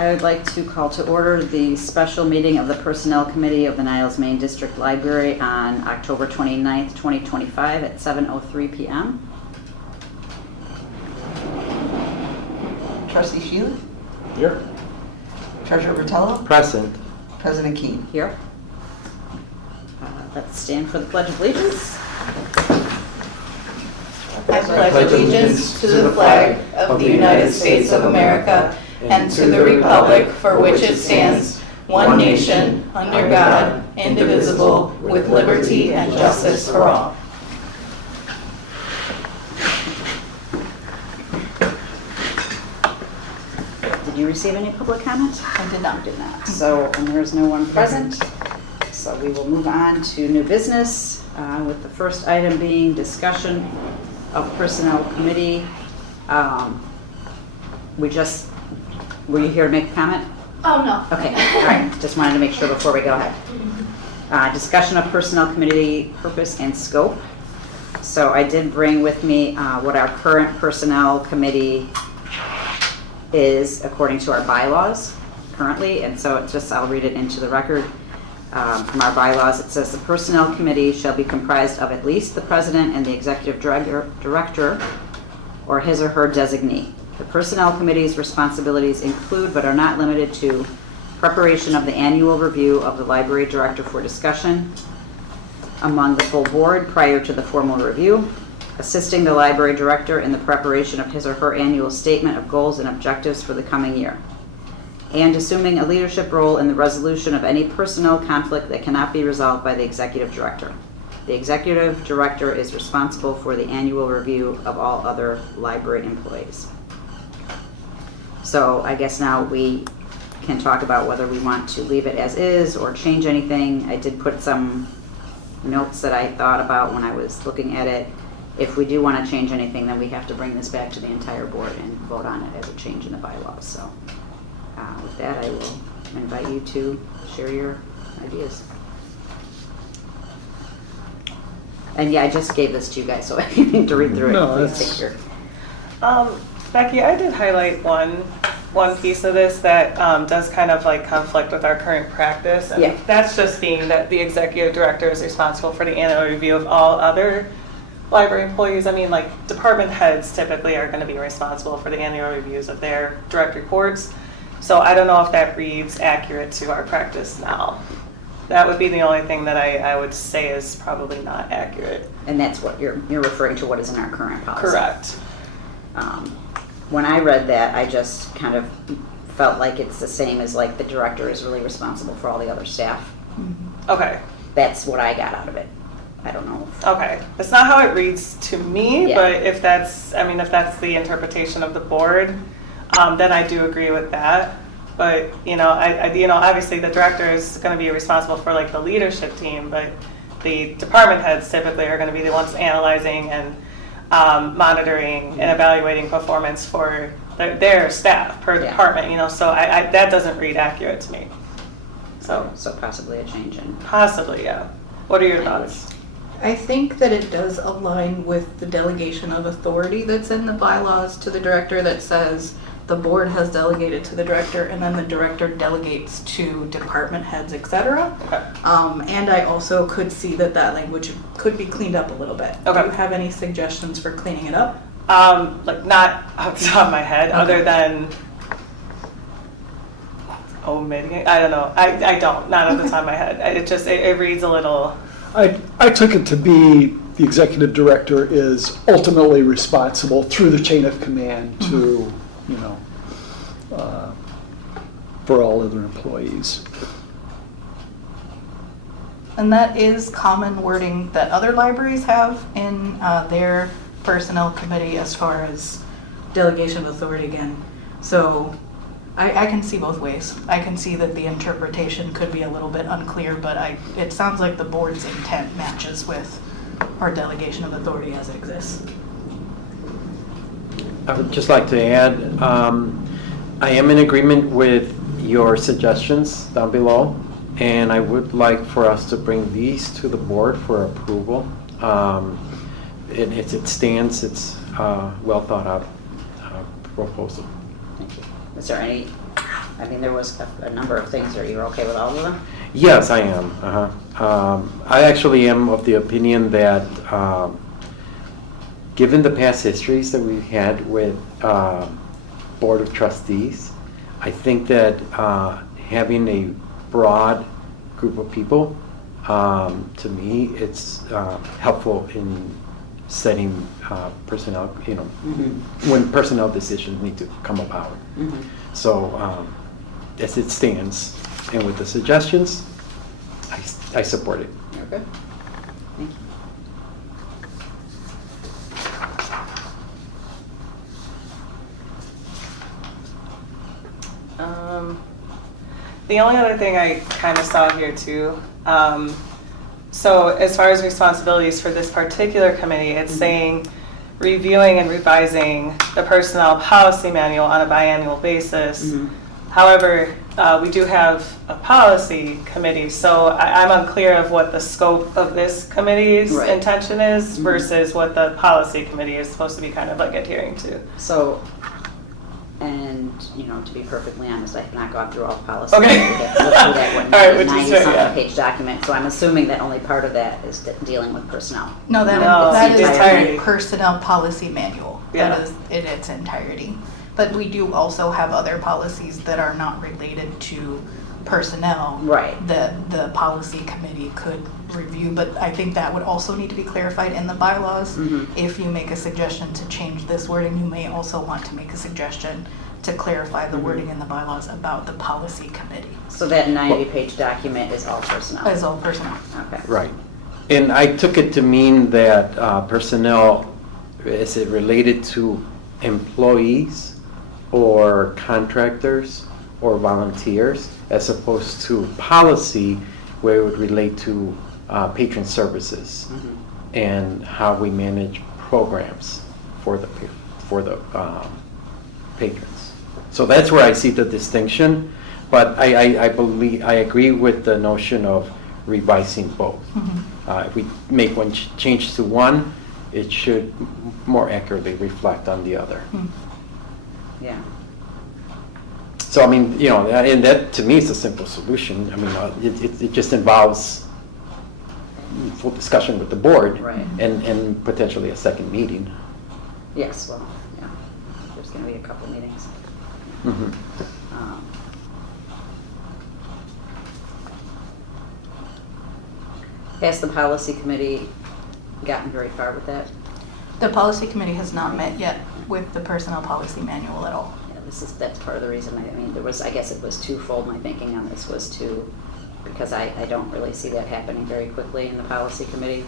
I would like to call to order the special meeting of the Personnel Committee of the Niles Main District Library on October 29th, 2025 at 7:03 p.m. Trustee Shealy? Here. Treasurer Bertello? Present. President Keane? Here. Let's stand for the Pledge of Allegiance. I pledge allegiance to the flag of the United States of America and to the republic for which it stands, one nation, under God, indivisible, with liberty and justice for all. Did you receive any public comment? I did not. Did not. So, and there's no one present. So we will move on to new business with the first item being discussion of Personnel Committee. Were you here to make a comment? Oh, no. Okay, all right. Just wanted to make sure before we go ahead. Discussion of Personnel Committee purpose and scope. So I did bring with me what our current Personnel Committee is according to our bylaws currently, and so it's just, I'll read it into the record. From our bylaws, it says the Personnel Committee shall be comprised of at least the President and the Executive Director or his or her designee. The Personnel Committee's responsibilities include, but are not limited to, preparation of the annual review of the Library Director for discussion among the full board prior to the formal review, assisting the Library Director in the preparation of his or her annual statement of goals and objectives for the coming year, and assuming a leadership role in the resolution of any personnel conflict that cannot be resolved by the Executive Director. The Executive Director is responsible for the annual review of all other library employees. So I guess now we can talk about whether we want to leave it as is or change anything. I did put some notes that I thought about when I was looking at it. If we do want to change anything, then we have to bring this back to the entire board and vote on it as a change in the bylaws. So with that, I will invite you to share your ideas. And yeah, I just gave this to you guys, so if you need to read through it, please take your... Becky, I did highlight one piece of this that does kind of like conflict with our current practice. And Yeah. that's just being that the Executive Director is responsible for the annual review of all other library employees. I mean, like, department heads typically are going to be responsible for the annual reviews of their direct reports. So I don't know if that reads accurate to our practice now. That would be the only thing that I would say is probably not accurate. And that's what you're referring to, what is in our current policy. Correct. When I read that, I just kind of felt like it's the same as like the director is really responsible for all the other staff. Okay. That's what I got out of it. I don't know. Okay, that's not how it reads to me, Yeah. but if that's the interpretation of the board, then I do agree with that. But obviously the director is going to be responsible for like the leadership team, but the department heads typically are going to be the ones analyzing and monitoring and evaluating performance for their staff per Yeah. department. So I that doesn't read accurate to me. So possibly a change in. possibly, yeah. What are your thoughts? I think that it does align with the delegation of authority that's in the bylaws to the director that says the board has delegated to the director and then the director delegates to department heads, etc. Okay. And I also could see that language could be cleened up a little bit. Okay. Do you have any suggestions for cleaning it up? Like not off the top of my head, other than omitting it. I don't know. I don't. Not off the top of my head. It reads a little. I took it to be the executive director is ultimately responsible through the chain of command to, for all other employees. And that is common wording that other libraries have in their personnel committee as far as delegation of authority again. So I can see both ways. I can see that the interpretation could be a little bit unclear, but it sounds like the board's intent matches with our delegation of authority as it exists. I would just like to add, I am in agreement with your suggestions down below, and I would like for us to bring these to the board for approval. It stands, it's a well thought out proposal. Thank you. Is there any I mean, there was a number of things. Are you okay with all of them? Yes, I am. I actually am of the opinion that, given the past histories that we've had with Board of Trustees, I think that having a broad group of people, to me, it's helpful in setting personnel, when personnel decisions need to come about. So, as it stands, and with the suggestions, I support it. Okay. Thank you. The only other thing I kind of saw here too, so as far as responsibilities for this particular committee, it's saying reviewing and revising the personnel policy manual on a biannual basis. However, we do have a policy committee, so I'm unclear of what the scope of this committee's Right. intention is versus what the policy committee is supposed to be kind of like adhering to. So, and, to be perfectly honest, I have not gone through all the policies. Okay. We have to look through that All right, which is fair, 90-something yeah. page document, so I'm assuming that only part of that is dealing with personnel. No, No, that it's is entirety. the personnel policy manual. Yeah. That is in its entirety. But we do also have other policies that are not related to personnel. Right. That the policy committee could review, but I think that would also need to be clarified in the bylaws. If you make a suggestion to change this wording, you may also want to make a suggestion to clarify the wording in the bylaws about the policy committee So that 90-page document is all personnel? as all personnel. Okay. Right. And I took it to mean that personnel, is it related to employees or contractors or volunteers, as opposed to policy where it would relate to patron services and how we manage programs for the patrons. So that's where I see the distinction, but I believe, I agree with the notion of revising both. If we make one change to one, it should more accurately reflect on the other. Yeah. So I mean, and that to me is a simple solution. I mean, it just involves full discussion with the board, Right. and potentially a second meeting. Yes, well, yeah. There's going to be a couple meetings. Mhm. Has the policy committee gotten very far with that? The policy committee has not met yet with the personnel policy manual at all. Yeah, that's part of the reason. I mean, I guess it was twofold. My thinking on this was because I don't really see that happening very quickly in the policy committee.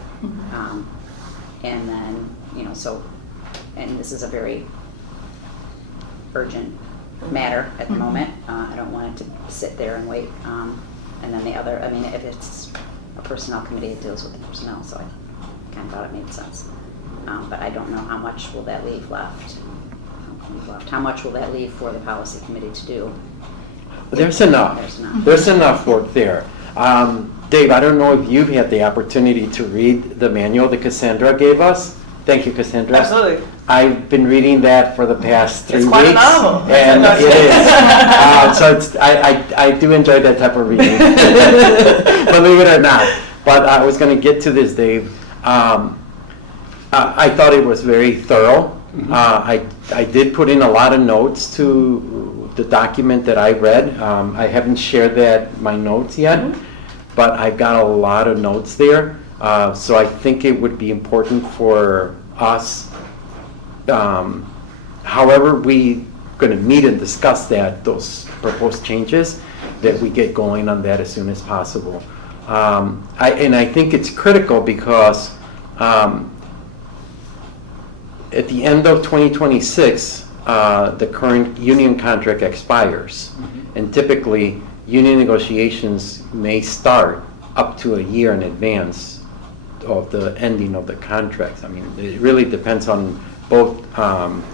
And then, and this is a very urgent matter at the moment. I don't want it to sit there and wait. And then the other, I mean, if it's a personnel committee, it deals with the personnel, so I kind of thought it made sense. But I don't know how much will that leave left. How much will that leave for the policy committee to do? There's enough. There's enough work there. Dave, I don't know if you've had the opportunity to read the manual that Cassandra gave us. Thank you, Cassandra. Absolutely. I've been reading that for the past 3 It's weeks. quite a novel. And it is. So I do enjoy that type of reading. Believe it or not. But I was going to get to this, Dave. I thought it was very thorough. I did put in a lot of notes to the document that I read. I haven't shared my notes yet, but I've got a lot of notes there. So I think it would be important for us, however we going to meet and discuss those proposed changes, that we get going on that as soon as possible. I think it's critical because at the end of 2026, the current union contract expires. And typically, union negotiations may start up to a year in advance of the ending of the contracts. I mean, it really depends on both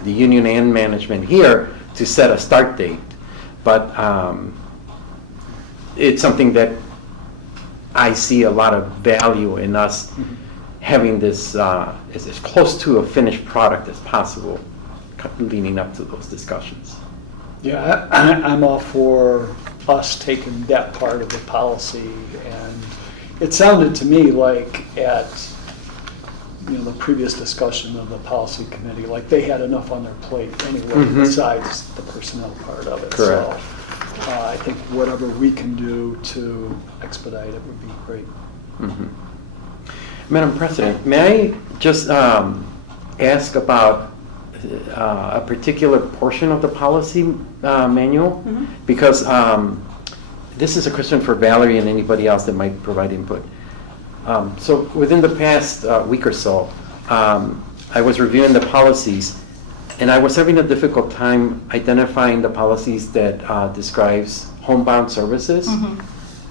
the union and management here to set a start date. But it's something that I see a lot of value in us having this as close to a finished product as possible leading up to those discussions. Yeah, I'm all for us taking that part of the policy, and it sounded to me like at, the previous discussion of the policy committee, like they had enough on their plate anyway, Mhm. besides the personnel part of it. Correct. So I think whatever we can do to expedite it would be great. Mhm. Madam President, may I just ask about a particular portion of the policy manual? Mhm. Because this is a question for Valerie and anybody else that might provide input. So within the past week or so, I was reviewing the policies, and I was having a difficult time identifying the policies that describes homebound services.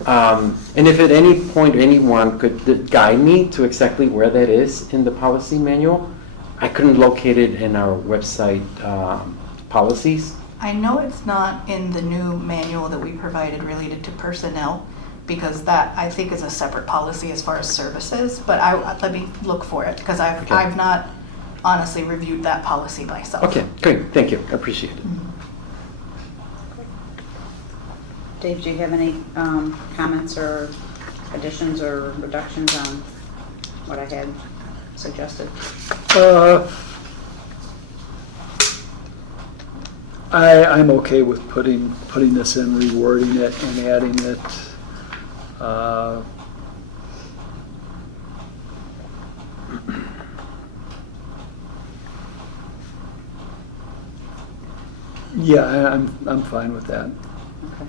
And if at any point anyone could guide me to exactly where that is in the policy manual, I couldn't locate it in our website policies. I know it's not in the new manual that we provided related to personnel, because that, I think, is a separate policy as far as services, but let me look for it, because Okay. I've not honestly reviewed that policy myself. Okay, great, thank you, I appreciate it. Dave, do you have any comments or additions or reductions on what I had suggested? I'm okay with putting this in, rewording it, and adding it. Yeah, I'm fine with that. Okay.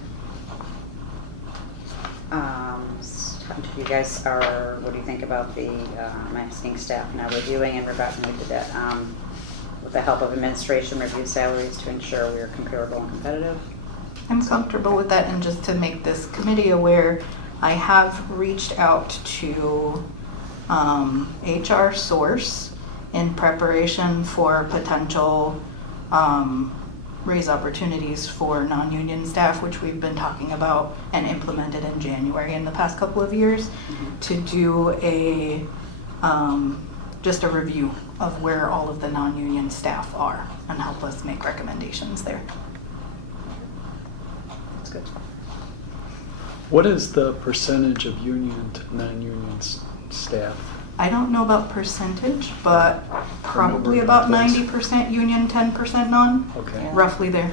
You guys are, what do you think about the, I'm asking staff now, reviewing and Rebecca, we did that, with the help of administration, reviewed salaries to ensure we are comparable and competitive? I'm comfortable with that, and just to make this committee aware, I have reached out to HR Source in preparation for potential raise opportunities for non-union staff, which we've been talking about and implemented in January in the past couple of years, to do a just a review of where all of the non-union staff are and help us make recommendations there. That's good. What is the percentage of union to non-union staff? I don't know about percentage, but probably Number of about employees. 90% union, 10% non, Okay. Yeah. roughly there.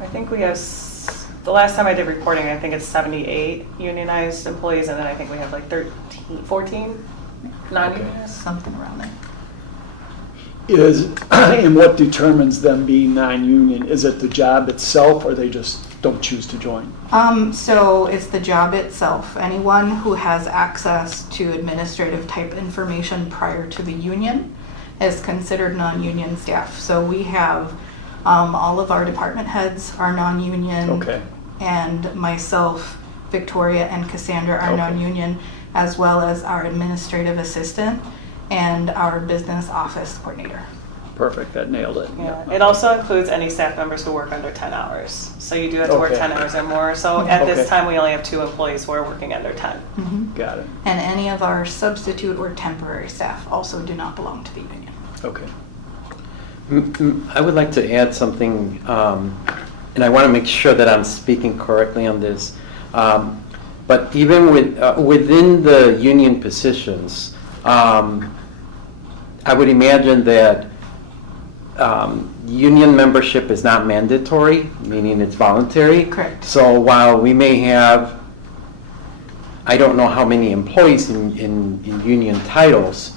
I think we have, the last time I did reporting, I think it's 78 unionized employees, and then I think we have like 14 non-unionized. Something around there. And what determines them being non-union? Is it the job itself, or they just don't choose to join? So it's the job itself. Anyone who has access to administrative type information prior to the union is considered non-union staff. So we have all of our department heads are non-union. Okay. And myself, Victoria, and Cassandra are Okay. non-union, as well as our administrative assistant and our business office coordinator. Perfect, that nailed it. Yeah, it also includes any staff members who work under 10 hours. So you do have to work Okay. 10 hours or more. So at this Okay. time, we only have 2 employees who are working under 10. Got it. And any of our substitute or temporary staff also do not belong to the union. Okay. I would like to add something, and I want to make sure that I'm speaking correctly on this. But even within the union positions, I would imagine that union membership is not mandatory, meaning it's voluntary. Correct. So while we may have, I don't know how many employees in union titles,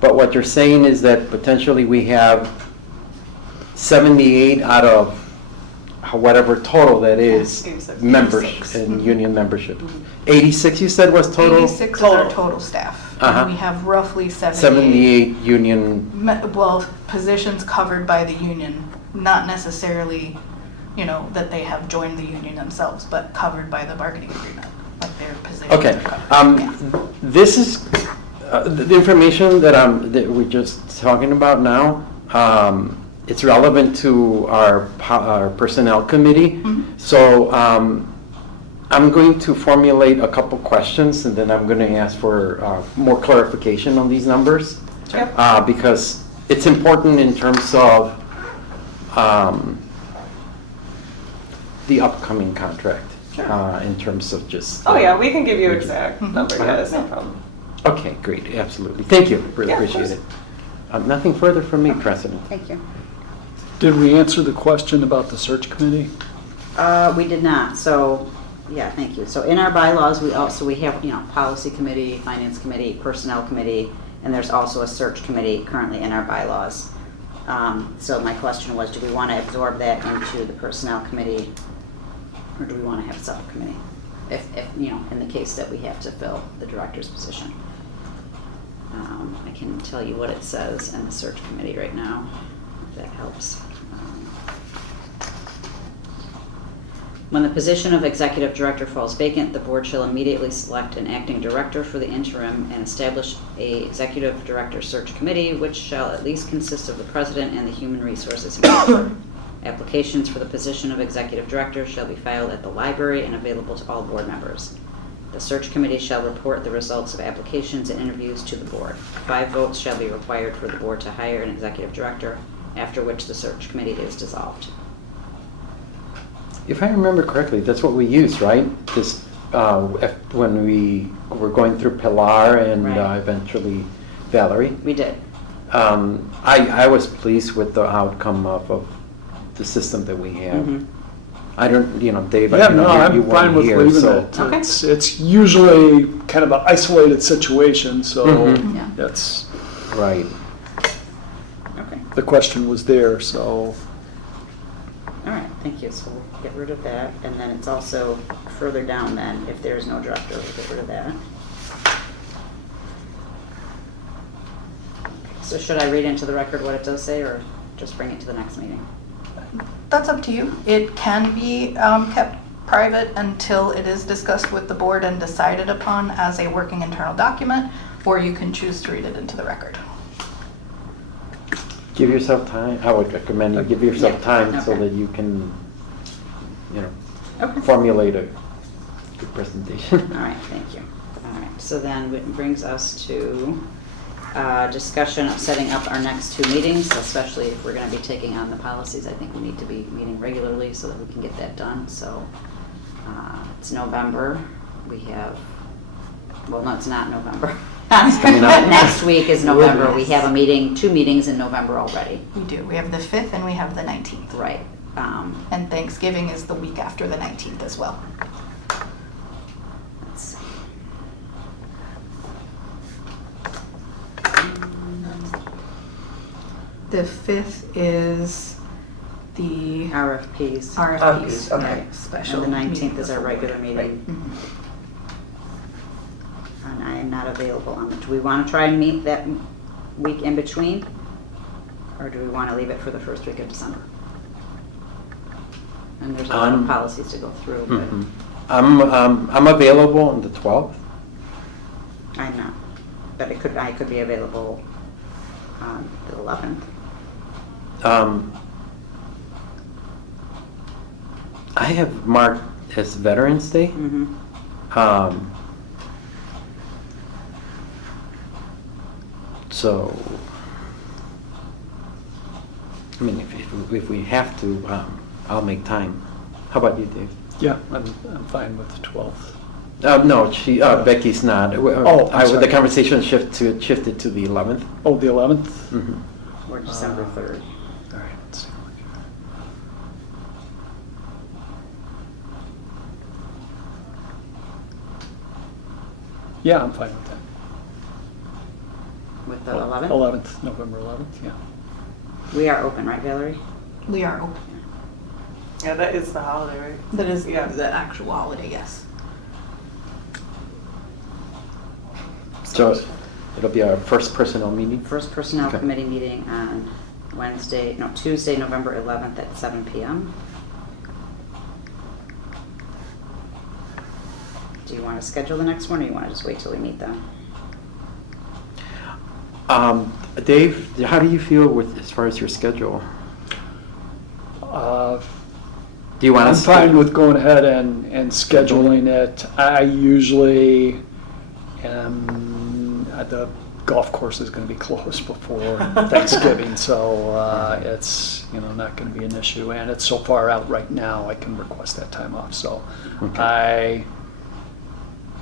but what you're saying is that potentially we have 78 out of whatever total that is, 86. members 86. in union membership. 86 you said was total? 86 is our Total. total staff. Uh-huh. And we have roughly 78 union, well, positions covered by the union, not necessarily, that they have joined the union themselves, but covered by the bargaining agreement, like their positions okay. are covered. Yeah. This is, the information that we're just talking about now, it's relevant to our personnel committee. So I'm going to formulate a couple questions, and then I'm going to ask for more clarification on these numbers. Sure. Because it's important in terms of the upcoming contract Sure. in terms of just. Oh, yeah, we can give you exact Mhm. number, yeah, that's no problem. Okay, great, absolutely. Thank you, really Yeah, of appreciate course. it. Nothing further from me, President. Thank you. Did we answer the question about the search committee? We did not, so, yeah, thank you. So in our bylaws, we have, policy committee, finance committee, personnel committee, and there's also a search committee currently in our bylaws. So my question was, do we want to absorb that into the personnel committee, or do we want to have a subcommittee? If, in the case that we have to fill the director's position. I can tell you what it says in the search committee right now, if that helps. When the position of executive director falls vacant, the board shall immediately select an acting director for the interim and establish a executive director search committee, which shall at least consist of the president and the human resources manager. Applications for the position of executive director shall be filed at the library and available to all board members. The search committee shall report the results of applications and interviews to the board. 5 votes shall be required for the board to hire an executive director, after which the search committee is dissolved. If I remember correctly, that's what we used, right? This, when we were going through Pilar and Right. eventually Valerie. We did. I was pleased with the outcome of the system that we have. Mhm. I don't, Dave, Yeah, you no, I'm weren't fine with here, leaving so. it. Okay. It's usually kind of an isolated situation, so Mhm. Yeah. that's, Right. Okay. the question was there, so. All right, thank you. So we'll get rid of that. And then it's also further down then, if there's no director, we'll get rid of that. So should I read into the record what it does say, or just bring it to the next meeting? That's up to you. It can be kept private until it is discussed with the board and decided upon as a working internal document, or you can choose to read it into the record. Give yourself time. I would recommend you give yourself Yeah, time so okay. that you can, Okay. formulate a good presentation. All right, thank you. All right, so then it brings us to discussion of setting up our next 2 meetings, especially if we're going to be taking on the policies. I think we need to be meeting regularly so that we can get that done. So it's November. We have, well, no, it's not November. coming up. Next week is November. We have a meeting, 2 meetings in November already. We do. We have the 5th and we have the 19th. Right. And Thanksgiving is the week after the 19th as well. Let's see. The 5th is the RFPs. RFPs. Okay. Right. Special And the 19th meeting is of our the board. regular meeting. Mhm. And I am not available on the, do we want to try and meet that week in between? Or do we want to leave it for the first week of December? And there's a lot of policies to go through, Mhm. but I'm available on the 12th. I'm not. But I could be available on the 11th. I have marked as Veterans Day. Mm-hmm. So, I mean, if we have to, I'll make time. How about you, Dave? Yeah, I'm fine with the 12th. No, Becky's not. Oh, I'm sorry. The conversation shifted to the 11th. Oh, the 11th? Mhm. Or December 3rd. All right, let's see. Yeah, I'm fine with that. With the 11th? 11th, November 11th, yeah. We are open, right, Valerie? We are open. Yeah, that is the holiday, right? That is Yeah. the actual holiday, yes. So it'll be our first personnel meeting. First Personnel Okay. Committee meeting on Tuesday, November 11th at 7 p.m. Do you want to schedule the next one, or you want to just wait till we meet them? Dave, how do you feel with as far as your schedule? Do you want I'm us? fine with going ahead and scheduling it. I usually am at the golf course is going to be closed before Thanksgiving, so it's, not going to be an issue. And it's so far out right now, I can request that time off. So Okay. I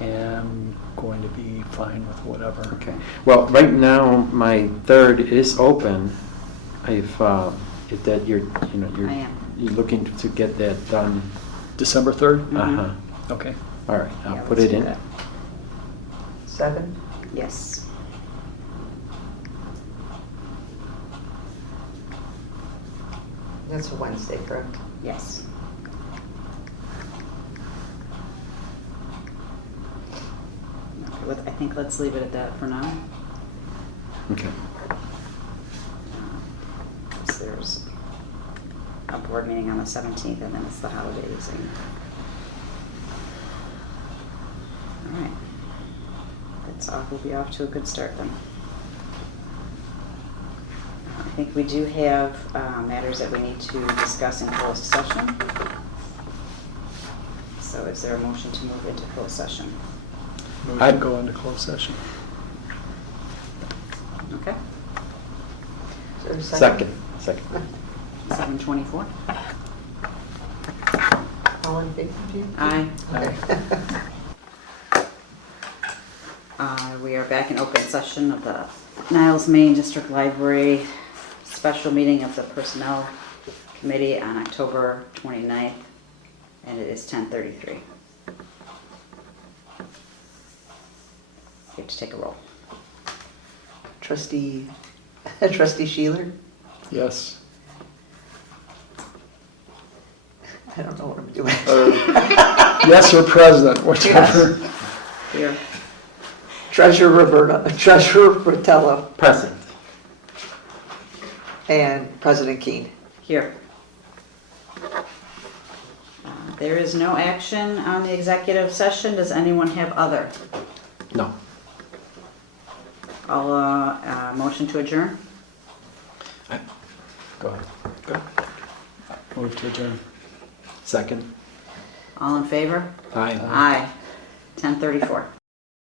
am going to be fine with whatever. Okay. Well, right now, my 3rd is open. If that you're, I am. you're looking to get that done. December 3rd? Mhm. Uh-huh. Okay. All right, I'll Yeah, put let's it do in. that. 7? Yes. That's a Wednesday, correct? Yes. Okay, I think let's leave it at that for now. Okay. Because there's a board meeting on the 17th, and then it's the holidays. All right. That's off. We'll be off to a good start then. I think we do have matters that we need to discuss in closed session. So is there a motion to move into closed session? We I- can go into closed session. Okay, Is there a Second. 7:24. All in favor, Jean? Aye. Okay. We are back in open session of the Niles Main District Library special meeting of the Personnel Committee on October 29th, and it is 10:33. You have to take a roll. Trustee Sheeler? Yes. I don't know what I'm doing. Yes, or president, whichever. Here. Treasurer Rotello, Present. and President Keene. Here. There is no action on the executive session. Does anyone have other? No. I'll, motion to adjourn? Go ahead. Move to adjourn. Second. All in favor? Aye. Aye. 10:34.